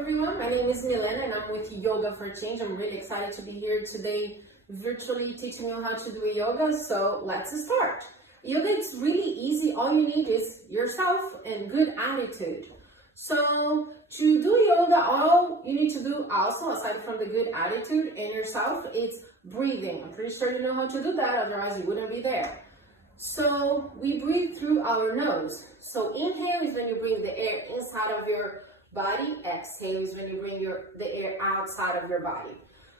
everyone, my name is Milena and I'm with Yoga for Change. I'm really excited to be here today virtually teaching you how to do a yoga, so let's start. Yoga is really easy. All you need is yourself and good attitude. So to do yoga, all you need to do also, aside from the good attitude and yourself, is breathing. I'm pretty sure you know how to do that, otherwise you wouldn't be there. So we breathe through our nose. So inhale is when you bring the air inside of your body. Exhale is when you bring the air outside of your body.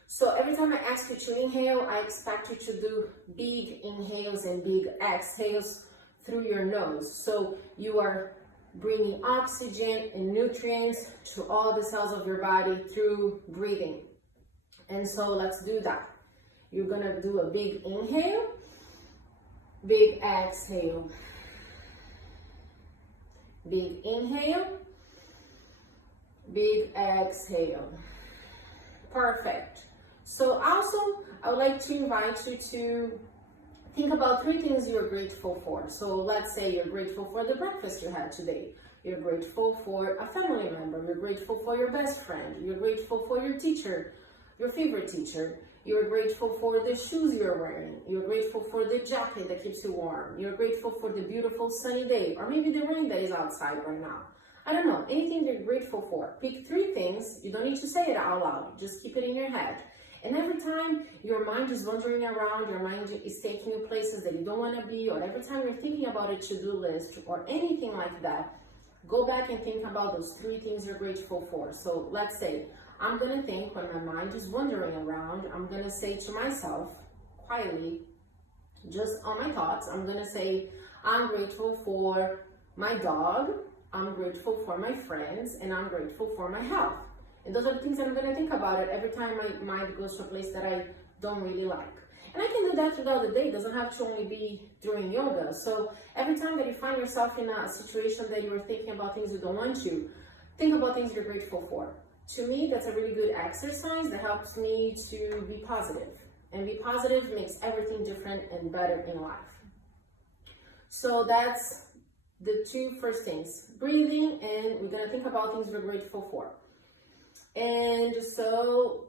So every time I ask you to inhale, I expect you to do big inhales and big exhales through your nose. So you are bringing oxygen and nutrients to all the cells of your body through breathing. And so let's do that. You're gonna do a big inhale, big exhale, big inhale, big exhale. Perfect. So also, I would like to invite you to think about 3 things you're grateful for. So let's say you're grateful for the breakfast you had today. You're grateful for a family member. You're grateful for your best friend. You're grateful for your teacher, your favorite teacher. You're grateful for the shoes you're wearing. You're grateful for the jacket that keeps you warm. You're grateful for the beautiful sunny day, or maybe the rain that is outside right now. I don't know, anything you're grateful for. Pick 3 things. You don't need to say it out loud. Just keep it in your head. And every time your mind is wandering around, your mind is taking you places that you don't want to be, or every time you're thinking about a to-do list or anything like that, go back and think about those 3 things you're grateful for. So let's say, I'm going to think when my mind is wandering around, I'm going to say to myself, quietly, just on my thoughts, I'm going to say, I'm grateful for my dog, I'm grateful for my friends, and I'm grateful for my health. And those are the things that I'm going to think about it every time my mind goes to a place that I don't really like. And I can do that throughout the day. It doesn't have to only be during yoga. So every time that you find yourself in a situation that you are thinking about things you don't want to, think about things you're grateful for. To me, that's a really good exercise that helps me to be positive. And be positive makes everything different and better in life. So that's the 2 first things. Breathing, and we're going to think about things we're grateful for. And so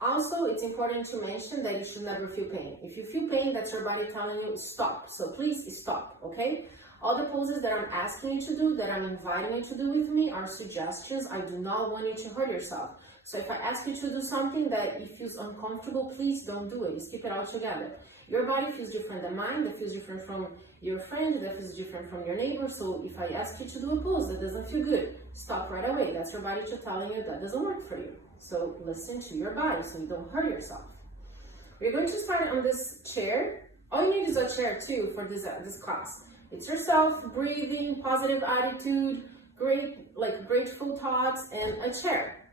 also it's important to mention that you should never feel pain. If you feel pain, that's your body telling you stop. So please stop, okay? All the poses that I'm asking you to do, that I'm inviting you to do with me, are suggestions. I do not want you to hurt yourself. So if I ask you to do something that it feels uncomfortable, please don't do it. Just keep it all together. Your body feels different than mine, that feels different from your friend, that feels different from your neighbor. So if I ask you to do a pose that doesn't feel good, stop right away. That's your body telling you that doesn't work for you. So listen to your body so you don't hurt yourself. We're going to start on this chair. All you need is a chair too for this class. It's yourself, breathing, positive attitude, grateful thoughts, and a chair.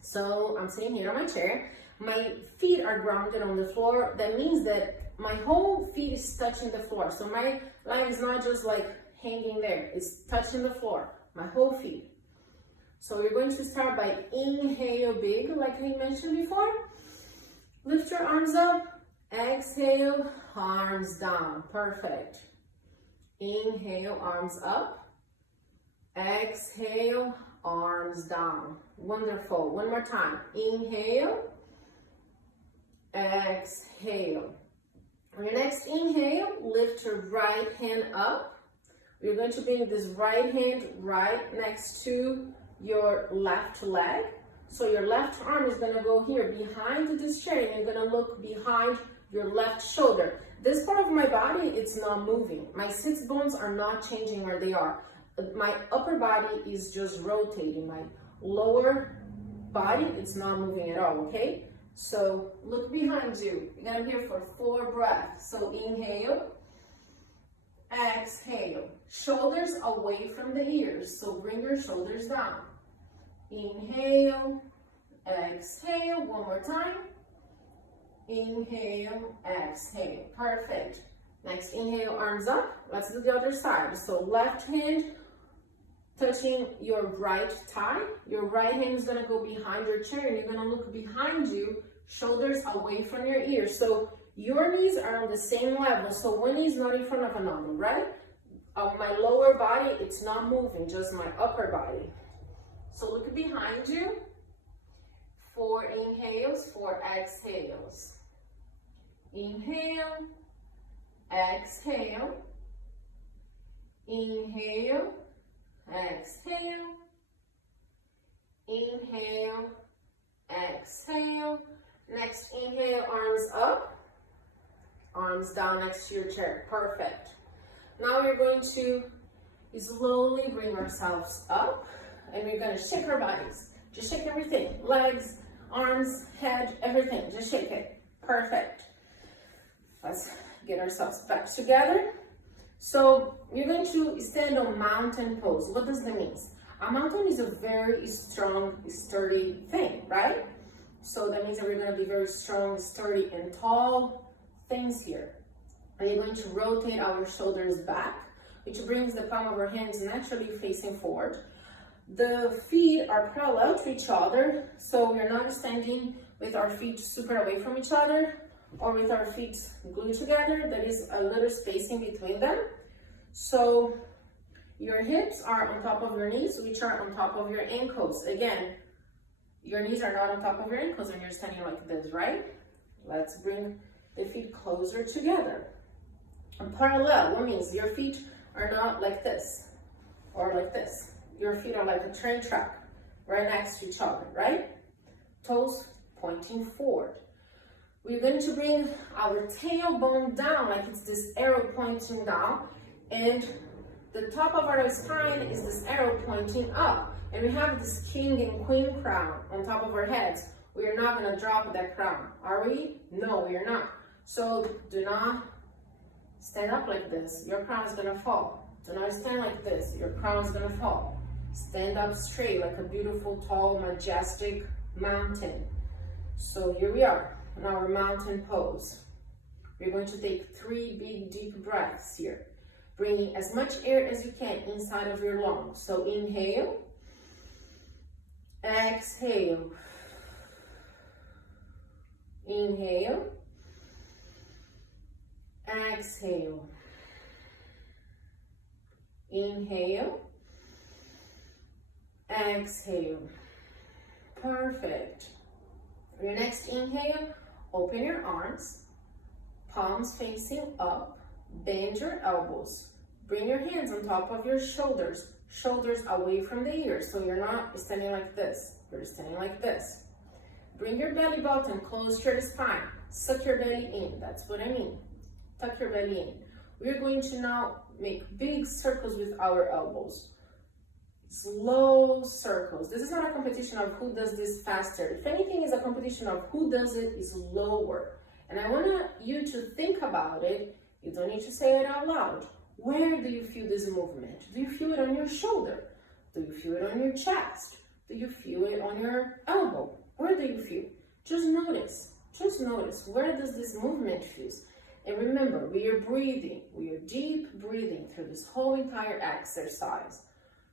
So I'm sitting here on my chair. My feet are grounded on the floor. That means that my whole feet is touching the floor. So my leg is not just like hanging there. It's touching the floor, my whole feet. So you're going to start by inhale big, like I mentioned before. Lift your arms up. Exhale, arms down. Perfect. Inhale, arms up. Exhale, arms down. Wonderful. One more time. Inhale. Exhale. On your next inhale, lift your right hand up. You're going to bring this right hand right next to your left leg. So your left arm is going to go here behind this chair, and you're going to look behind your left shoulder. This part of my body, it's not moving. My sits bones are not changing where they are. My upper body is just rotating. My lower body, it's not moving at all, okay? So look behind you. You're gonna be here for 4 breaths. So inhale, exhale. Shoulders away from the ears. So bring your shoulders down. Inhale, exhale. One more time. Inhale, exhale. Perfect. Next, inhale, arms up. Let's do the other side. So left hand touching your right thigh. Your right hand is gonna go behind your chair, and you're gonna look behind you, shoulders away from your ears. So your knees are on the same level. So one knee is not in front of another, right? My lower body, it's not moving, just my upper body. So look behind you. 4 inhales, 4 exhales. Inhale, exhale, inhale, exhale, inhale, exhale. Next inhale, arms up, arms down next to your chair. Perfect. Now we're going to slowly bring ourselves up and we're going to shake our bodies. Just shake everything, legs, arms, head, everything. Just shake it. Perfect. Let's get ourselves back together. So you're going to stand on mountain pose. What does that mean? A mountain is a very strong, sturdy thing, right? So that means that we're going to be very strong, sturdy, and tall things here. And you're going to rotate our shoulders back, which brings the palm of our hands naturally facing forward. The feet are parallel to each other, so we're not standing with our feet super away from each other or with our feet glued together. There is a little spacing between them. So your hips are on top of your knees, which are on top of your ankles. Again, your knees are not on top of your ankles when you're standing like this, right? Let's bring the feet closer together. And parallel, what means your feet are not like this or like this. Your feet are like a train track, right next to each other, right? Toes pointing forward. We're going to bring our tailbone down like it's this arrow pointing down, and the top of our spine is this arrow pointing up. And we have this king and queen crown on top of our heads. We are not going to drop that crown, are we? No, we are not. So do not stand up like this. Your crown is going to fall. Do not stand like this. Your crown is going to fall. Stand up straight like a beautiful, tall, majestic mountain. So here we are in our mountain pose. We're going to take 3 big, deep breaths here, bringing as much air as you can inside of your lungs. So inhale, exhale, inhale, exhale, inhale, exhale. Perfect. Your next inhale, open your arms, palms facing up, bend your elbows, bring your hands on top of your shoulders, shoulders away from the ears, so you're not standing like this, you're standing like this. Bring your belly button close to your spine, suck your belly in, that's what I mean. Tuck your belly in. We're going to now make big circles with our elbows. Slow circles. This is not a competition of who does this faster. If anything, is a competition of who does it is lower. And I want you to think about it. You don't need to say it out loud. Where do you feel this movement? Do you feel it on your shoulder? Do you feel it on your chest? Do you feel it on your elbow? Where do you feel? Just notice. Just notice. Where does this movement feel? And remember, we are breathing. We are deep breathing through this whole entire exercise.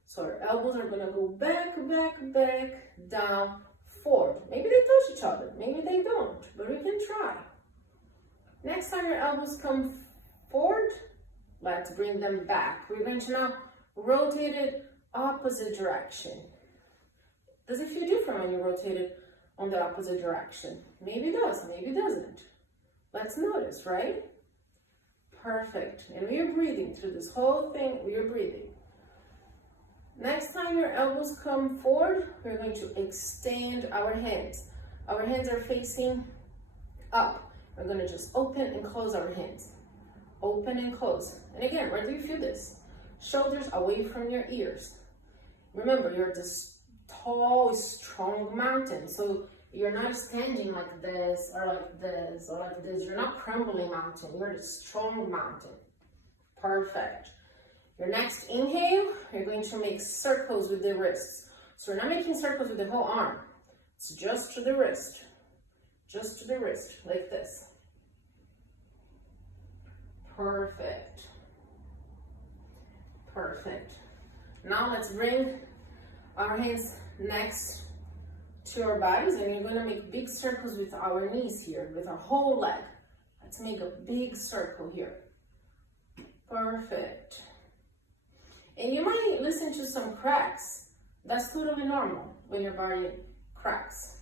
So our elbows are going to go back, back, back, down, forward. Maybe they touch each other. Maybe they don't, but we can try. Next time your elbows come forward, let's bring them back. We're going to now rotate it opposite direction. Does it feel different when you rotate it on the opposite direction? Maybe it does, maybe it doesn't. Let's notice, right? Perfect. And we are breathing through this whole thing. We are breathing. Next time your elbows come forward, we're going to extend our hands. Our hands are facing up. We're going to just open and close our hands. Open and close. And again, where do you feel this? Shoulders away from your ears. Remember, you're this tall, strong mountain. So you're not standing like this or like this or like this. You're not crumbling mountain. You're a strong mountain. Perfect. Your next inhale, you're going to make circles with the wrists. So we're not making circles with the whole arm. It's just to the wrist. Just to the wrist, like this. Perfect. Perfect. Now let's bring our hands next to our bodies, and you're going to make big circles with our knees here, with our whole leg. Let's make a big circle here. Perfect. And you might listen to some cracks That's totally normal when your body cracks.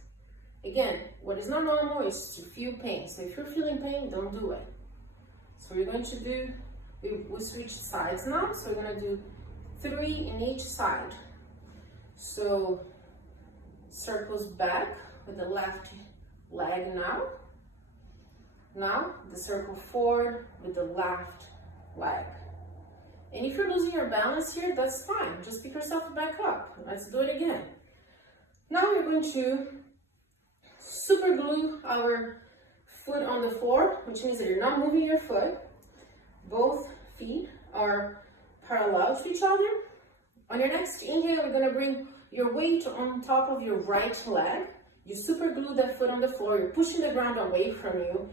Again, what is not normal is to feel pain. So if you're feeling pain, don't do it. So we're going to do, we switch sides now. So we're going to do 3 in each side. So circles back with the left leg now. Now the circle forward with the left leg. And if you're losing your balance here, that's fine. Just pick yourself back up. Let's do it again. Now we're going to super glue our foot on the floor, which means that you're not moving your foot. Both feet are parallel to each other. On your next inhale, we're gonna bring your weight on top of your right leg. You super glue that foot on the floor. You're pushing the ground away from you.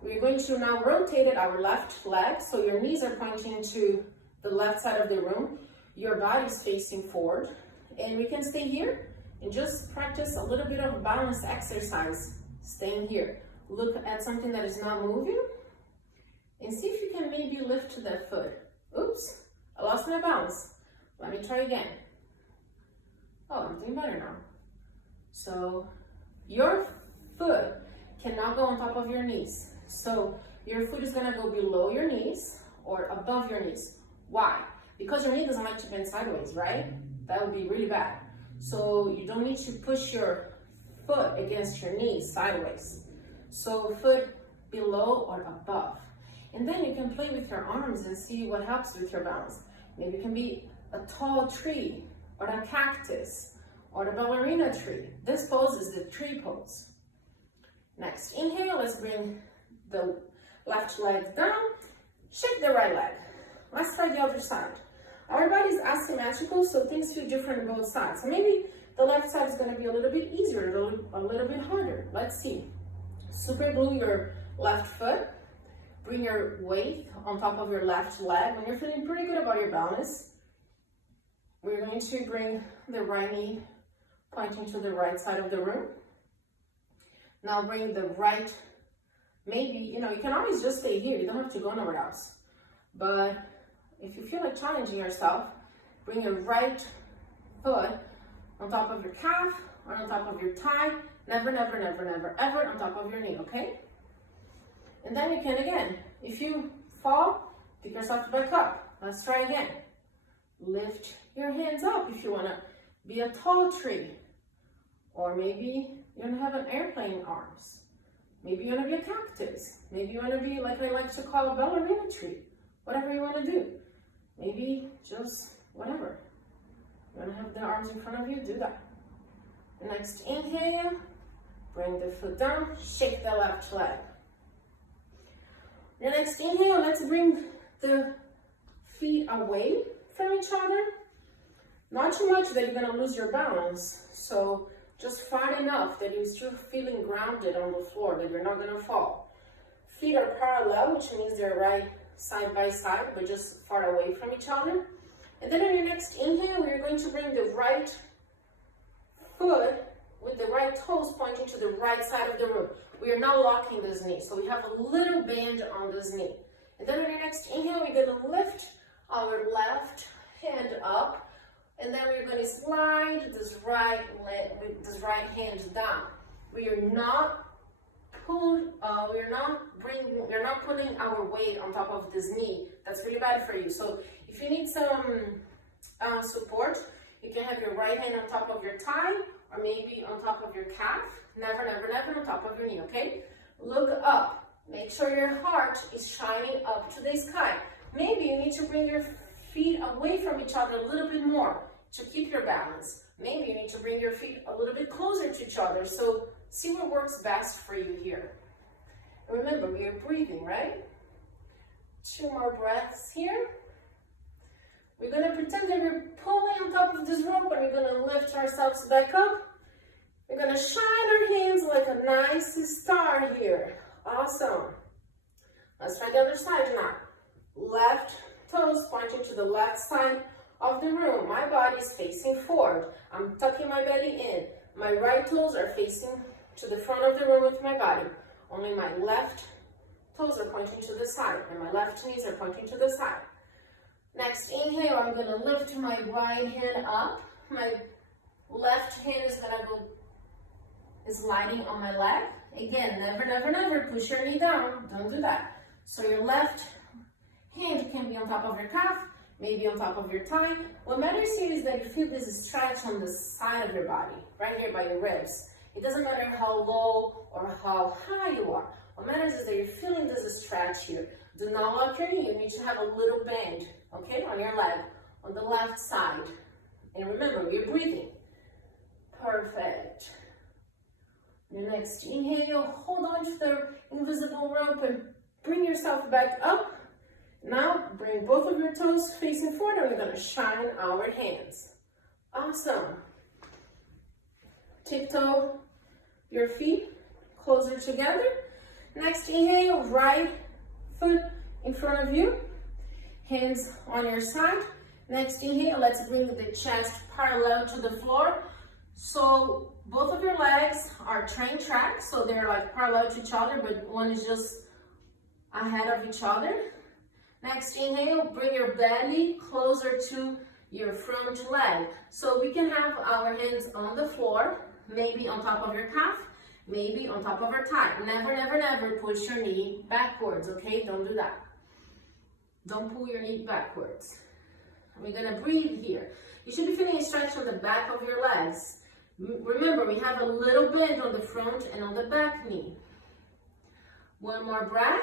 We're going to now rotate it, our left leg, so your knees are pointing to the left side of the room. Your body is facing forward. And we can stay here and just practice a little bit of balance exercise, staying here. Look at something that is not moving and see if you can maybe lift that foot. Oops, I lost my balance. Let me try again. Oh, I'm doing better now. So your foot cannot go on top of your knees. So your foot is gonna go below your knees or above your knees. Why? Because your knee doesn't like to bend sideways, right? That would be really bad. So you don't need to push your foot against your knees sideways. So foot below or above. And then you can play with your arms and see what helps with your balance. Maybe it can be a tall tree or a cactus or the ballerina tree. This pose is the tree pose. Next, inhale, let's bring the left leg down, shake the right leg. Let's try the other side. Our body is asymmetrical, so things feel different on both sides. So maybe the left side is going to be a little bit easier, a little bit harder. Let's see. Super glue your left foot. Bring your weight on top of your left leg. When you're feeling pretty good about your balance, we're going to bring the right knee pointing to the right side of the room. Now bring the right, maybe, you can always just stay here. You don't have to go nowhere else. But if you feel like challenging yourself, bring your right foot on top of your calf or on top of your thigh. Never, never, never, never, ever on top of your knee, okay? And then you can, again, if you fall, pick yourself back up. Let's try again. Lift your hands up if you want to be a tall tree. Or maybe you want to have an airplane arms. Maybe you want to be a cactus. Maybe you want to be, like I like to call, a ballerina tree. Whatever you want to do. Maybe just whatever. You want to have the arms in front of you, do that. Next inhale, bring the foot down, shake the left leg. The next inhale, let's bring the feet away from each other. Not too much that you're going to lose your balance. So just far enough that you're still feeling grounded on the floor, that you're not going to fall. Feet are parallel, which means they're right side by side, but just far away from each other. And then on your next inhale, we're going to bring the right foot with the right toes pointing to the right side of the room. We are not locking this knee, so we have a little bend on this knee. And then on your next inhale, we're going to lift our left hand up, and then we're going to slide this right hand down. We are not putting our weight on top of this knee. That's really bad for you. So if you need some support, you can have your right hand on top of your thigh or maybe on top of your calf. Never, never, never on top of your knee, okay? Look up. Make sure your heart is shining up to the sky. Maybe you need to bring your feet away from each other a little bit more to keep your balance. Maybe you need to bring your feet a little bit closer to each other. So see what works best for you here. And remember, we are breathing, right? 2 more breaths here. We're going to pretend that we're pulling on top of this rope and we're going to lift ourselves back up. We're going to shine our hands like a nice star here. Awesome. Let's try the other side now. Left toes pointing to the left side of the room. My body is facing forward. I'm tucking my belly in. My right toes are facing to the front of the room with my body. Only my left toes are pointing to the side and my left knees are pointing to the side. Next inhale, I'm going to lift my right hand up. My Left hand is gonna go sliding on my leg. Again, never, never, never push your knee down. Don't do that. So your left hand can be on top of your calf, maybe on top of your thigh. What matters here is that you feel this stretch on the side of your body, right here by your ribs. It doesn't matter how low or how high you are. What matters is that you're feeling this stretch here. Do not lock your knee. You need to have a little bend, okay, on your leg, on the left side. And remember, you're breathing. Perfect. Your next inhale, hold on to the invisible rope and bring yourself back up. Now, bring both of your toes facing forward and we're gonna shine our hands. Awesome. Tiptoe your feet closer together. Next inhale, right foot in front of you, hands on your side. Next inhale, let's bring the chest parallel to the floor. So both of your legs are train track, so they're like parallel to each other, but one is just ahead of each other. Next inhale, bring your belly closer to your front leg. So we can have our hands on the floor, maybe on top of your calf, maybe on top of your thigh. Never, never, never push your knee backwards, okay? Don't do that. Don't pull your knee backwards. We're gonna breathe here. You should be feeling a stretch on the back of your legs. Remember, we have a little bend on the front and on the back knee. One more breath.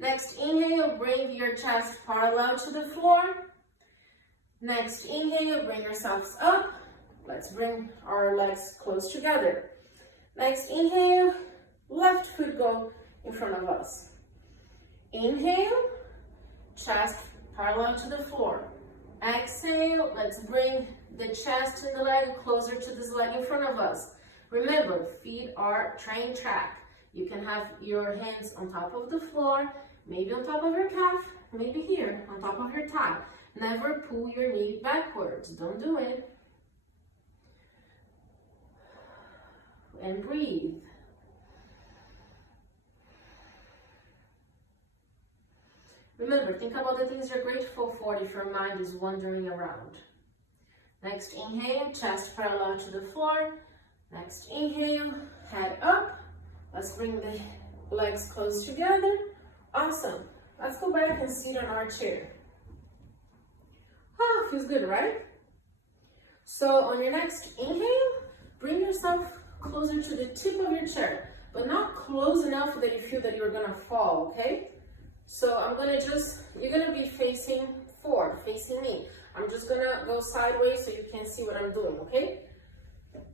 Next inhale, bring your chest parallel to the floor. Next inhale, bring yourselves up. Let's bring our legs close together. Next inhale, left foot go in front of us. Inhale, chest parallel to the floor. Exhale, let's bring the chest and the leg closer to this leg in front of us. Remember, feet are train track. You can have your hands on top of the floor, maybe on top of your calf, maybe here, on top of your thigh. Never pull your knee backwards. Don't do it. And breathe. Remember, think about the things you're grateful for if your mind is wandering around. Next inhale, chest parallel to the floor. Next inhale, head up. Let's bring the legs close together. Awesome. Let's go back and sit on our chair. Oh, feels good, right? So on your next inhale, bring yourself closer to the tip of your chair, but not close enough that you feel that you're gonna fall, okay? So you're gonna be facing forward, facing me. I'm just gonna go sideways so you can see what I'm doing, okay?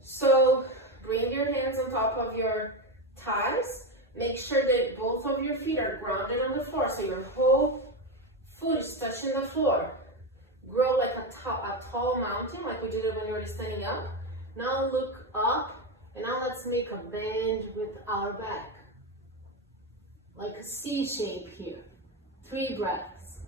So bring your hands on top of your thighs. Make sure that both of your feet are grounded on the floor, so your whole foot is touching the floor. Grow like a tall mountain, like we did it when you were standing up. Now look up, and now let's make a bend with our back. Like a C shape here. 3 breaths.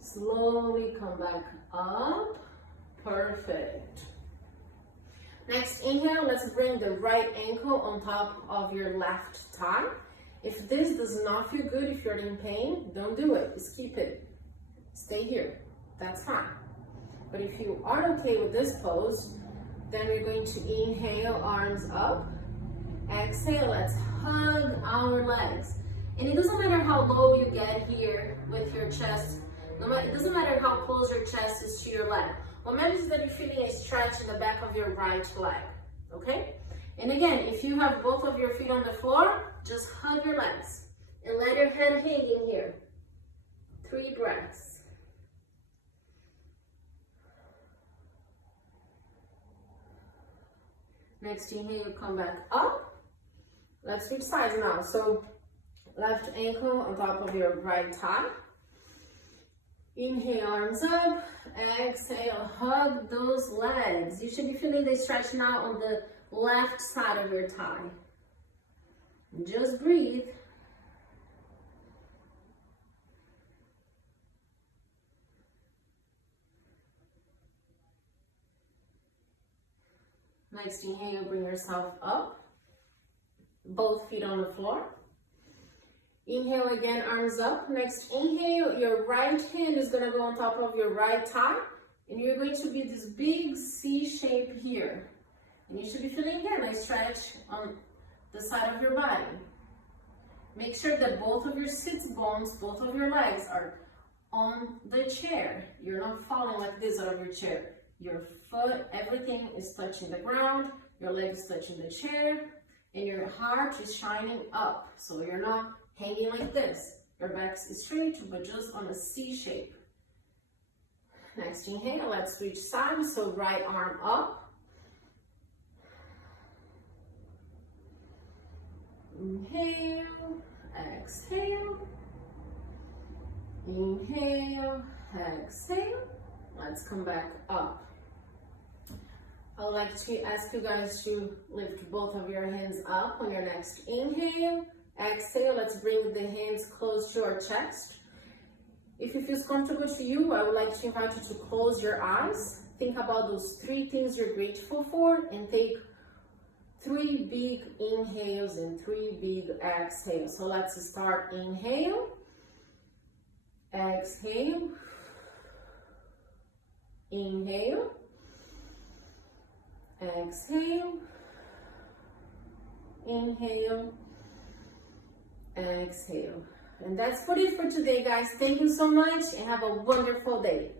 Slowly come back up. Perfect. Next inhale, let's bring the right ankle on top of your left thigh. If this does not feel good, if you're in pain, don't do it. Just keep it. Stay here. That's fine. But if you are okay with this pose, then we're going to inhale, arms up. Exhale, let's hug our legs. And it doesn't matter how low you get here with your chest. It doesn't matter how close your chest is to your leg. What matters is that you're feeling a stretch in the back of your right leg, okay? And again, if you have both of your feet on the floor, just hug your legs and let your head hang in here. 3 breaths. Next inhale, come back up. Let's switch sides now. So left ankle on top of your right thigh. Inhale, arms up. Exhale, hug those legs. You should be feeling the stretch now on the left side of your thigh. Just breathe. Next inhale, bring yourself up. Both feet on the floor. Inhale again, arms up. Next inhale, your right hand is gonna go on top of your right thigh, and you're going to be this big C shape here. And you should be feeling again a stretch on the side of your body. Make sure that both of your sit bones, both of your legs are on the chair. You're not falling like this out of your chair. Your foot, everything is touching the ground, your legs touching the chair, and your heart is shining up. So you're not hanging like this. Your back is straight, but just on a C shape. Next inhale, let's switch sides. So right arm up. Inhale, exhale. Inhale, exhale. Let's come back up. I would like to ask you guys to lift both of your hands up on your next inhale. Exhale, let's bring the hands close to our chest. If it feels comfortable to you, I would like to invite you to close your eyes. Think about those 3 things you're grateful for and take 3 big inhales and 3 big exhales. So let's start. Inhale, exhale, inhale, exhale, inhale, exhale. And that's it for today, guys. Thank you so much and have a wonderful day.